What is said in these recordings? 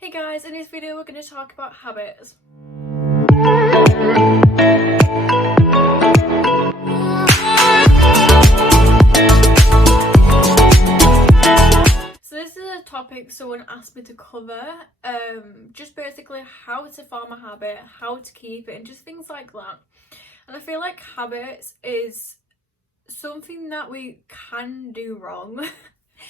Hey guys, in this video we're going to talk about habits. So this is a topic someone asked me to cover, just basically how to form a habit, how to keep it, and just things like that. And I feel like habits is something that we can do wrong.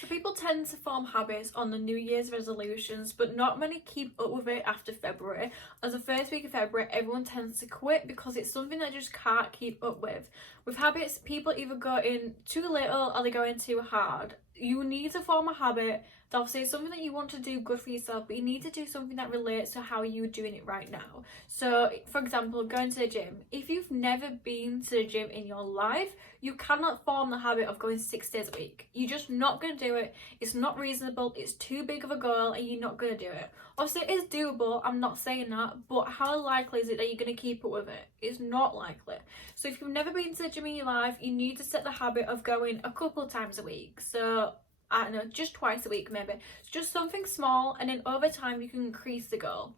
So people tend to form habits on the New Year's resolutions, but not many keep up with it after February. As the first week of February, everyone tends to quit because it's something that just can't keep up with. With habits, people either go in too little or they go in too hard. You need to form a habit that obviously is something that you want to do good for yourself, but you need to do something that relates to how you're doing it right now. So, for example, going to the gym. If you've never been to the gym in your life, you cannot form the habit of going 6 days a week. You're just not going to do it. It's not reasonable. It's too big of a goal and you're not going to do it. Obviously, it is doable. I'm not saying that. But how likely is it that you're going to keep up with it? It's not likely. So if you've never been to the gym in your life, you need to set the habit of going a couple of times a week. So I don't know, just twice a week maybe. It's just something small, and then over time you can increase the goal.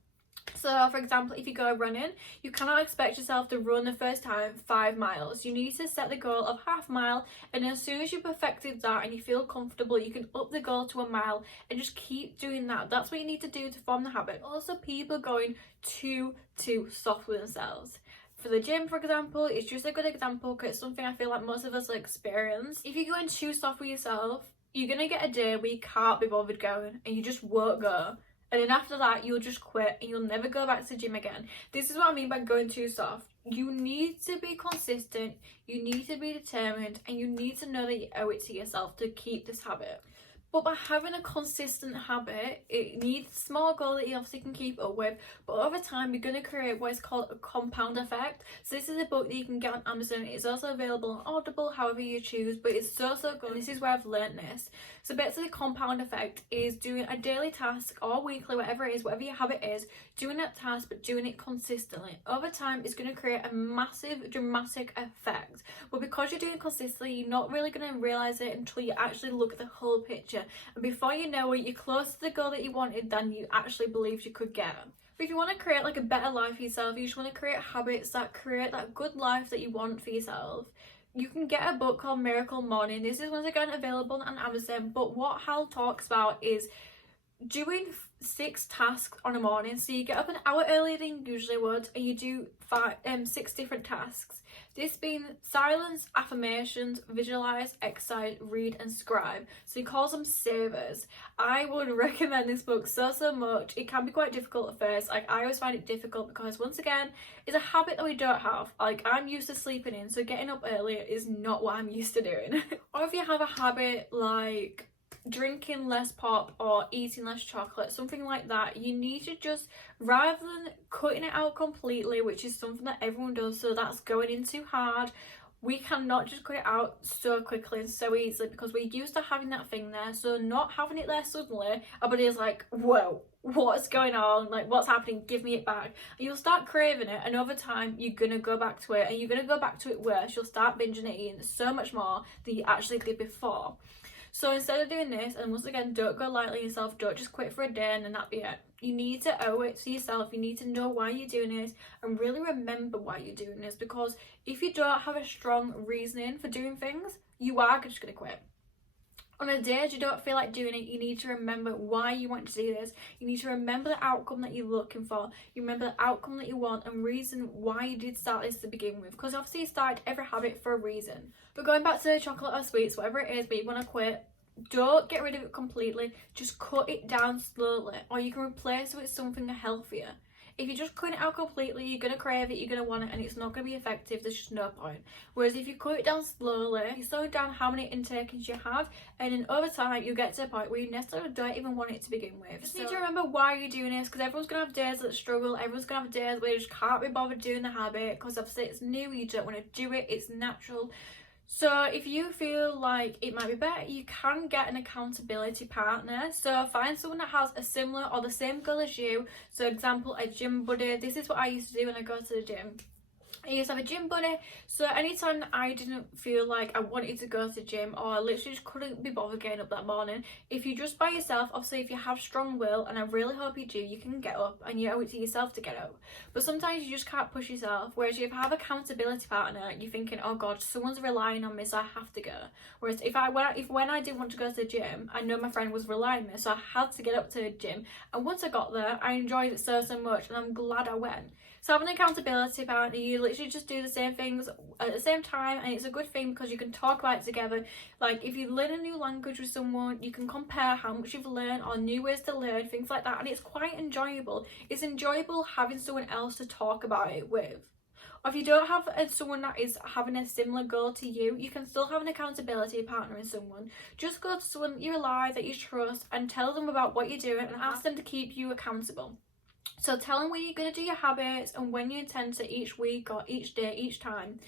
So for example, if you go running, you cannot expect yourself to run the first time 5 miles. You need to set the goal of half a mile, and as soon as you perfected that and you feel comfortable, you can up the goal to a mile and just keep doing that. That's what you need to do to form the habit. Also, people going too soft with themselves. For the gym, for example, it's just a good example because it's something I feel like most of us experience. If you're going too soft with yourself, you're gonna get a day where you can't be bothered going and you just won't go. And then after that, you'll just quit and you'll never go back to the gym again. This is what I mean by going too soft. You need to be consistent, you need to be determined, and you need to know that you owe it to yourself to keep this habit. But by having a consistent habit, it needs a small goal that you obviously can keep up with, but over time you're going to create what is called a compound effect. So this is a book that you can get on Amazon. It's also available on Audible, however you choose, but it's so good. This is where I've learned this. So basically, the compound effect is doing a daily task or weekly, whatever it is, whatever your habit is, doing that task but doing it consistently. Over time, it's going to create a massive, dramatic effect. But because you're doing it consistently, you're not really going to realise it until you actually look at the whole picture. And before you know it, you're closer to the goal that you wanted than you actually believed you could get. But if you want to create like a better life for yourself, you just want to create habits that create that good life that you want for yourself, you can get a book called Miracle Morning. This is once again available on Amazon, but what Hal talks about is doing 6 tasks on a morning. So you get up an hour earlier than you usually would and you do 6 different tasks. This being silence, affirmations, visualize, exercise, read and scribe. So he calls them savers. I would recommend this book so much. It can be quite difficult at first. Like, I always find it difficult because once again, it's a habit that we don't have. Like, I'm used to sleeping in, so getting up earlier is not what I'm used to doing. Or if you have a habit like drinking less pop or eating less chocolate, something like that, you need to just, rather than cutting it out completely, which is something that everyone does, so that's going in too hard, we cannot just cut it out so quickly and so easily because we're used to having that thing there. So not having it there suddenly, our body is like, whoa, what's going on? Like, what's happening? Give me it back. And you'll start craving it, and over time you're gonna go back to it, and you're gonna go back to it worse. You'll start binging it, eating so much more than you actually did before. So instead of doing this, and once again, don't go lightly on yourself, don't just quit for a day and then that be it. You need to owe it to yourself, you need to know why you're doing this and really remember why you're doing this, because if you don't have a strong reasoning for doing things, you are just going to quit. On a day you don't feel like doing it, you need to remember why you want to do this. You need to remember the outcome that you're looking for. You remember the outcome that you want and reason why you did start this to begin with. Because obviously you started every habit for a reason. But going back to chocolate or sweets, whatever it is, but you want to quit, don't get rid of it completely. Just cut it down slowly. Or you can replace it with something healthier. If you just cut it out completely, you're going to crave it, you're going to want it, and it's not going to be effective. There's just no point. Whereas if you cut it down slowly, you're slowing down how many intakings you have, and then over time you get to a point where you necessarily don't even want it to begin with. Just need to remember why you're doing this, because everyone's going to have days that struggle, everyone's going to have days where you just can't be bothered doing the habit, because obviously it's new, you don't want to do it, it's natural. So if you feel like it might be better, you can get an accountability partner. So find someone that has a similar or the same goal as you. So example, a gym buddy. This is what I used to do when I go to the gym. I used to have a gym buddy, so anytime that I didn't feel like I wanted to go to the gym, or I literally just couldn't be bothered getting up that morning, if you just by yourself, obviously if you have strong will, and I really hope you do, you can get up and you owe it to yourself to get up. But sometimes you just can't push yourself, whereas if you have an accountability partner, you're thinking, oh god, someone's relying on me, so I have to go. Whereas when I did want to go to the gym, I know my friend was relying on me, so I had to get up to the gym, and once I got there, I enjoyed it so much, and I'm glad I went. So having an accountability partner, you literally just do the same things at the same time, and it's a good thing because you can talk about it together. Like if you learn a new language with someone, you can compare how much you've learned or new ways to learn, things like that, and it's quite enjoyable. It's enjoyable having someone else to talk about it with. Or if you don't have someone that is having a similar goal to you, you can still have an accountability partner in someone. Just go to someone that you rely, that you trust, and tell them about what you're doing and ask them to keep you accountable. So tell them when you're going to do your habits and when you intend to each week or each day, each time.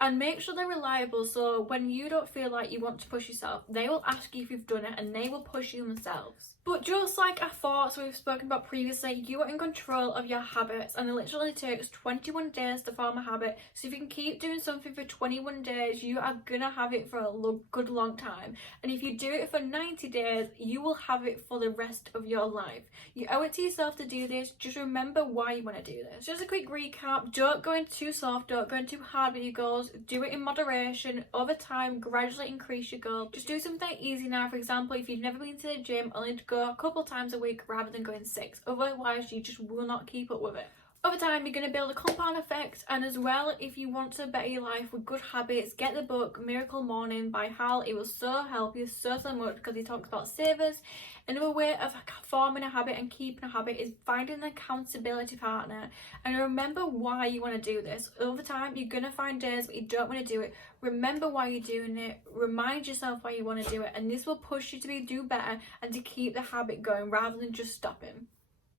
And make sure they're reliable, so when you don't feel like you want to push yourself, they will ask you if you've done it and they will push you themselves. But just like I thought, so we've spoken about previously, you are in control of your habits, and it literally takes 21 days to form a habit. So if you can keep doing something for 21 days, you are gonna have it for a good long time. And if you do it for 90 days, you will have it for the rest of your life. You owe it to yourself to do this. Just remember why you want to do this. Just a quick recap: don't go in too soft, don't go in too hard with your goals. Do it in moderation. Over time, gradually increase your goal. Just do something easy now. For example, if you've never been to the gym, only to go a couple times a week rather than going 6. Otherwise, you just will not keep up with it. Over time, you're going to build a compound effect, and as well, if you want to better your life with good habits, get the book Miracle Morning by Hal. It will so help you so much because he talks about savers. Another way of forming a habit and keeping a habit is finding an accountability partner, and remember why you want to do this. Over time, you're going to find days where you don't want to do it. Remember why you're doing it, remind yourself why you want to do it, and this will push you to do better and to keep the habit going rather than just stopping.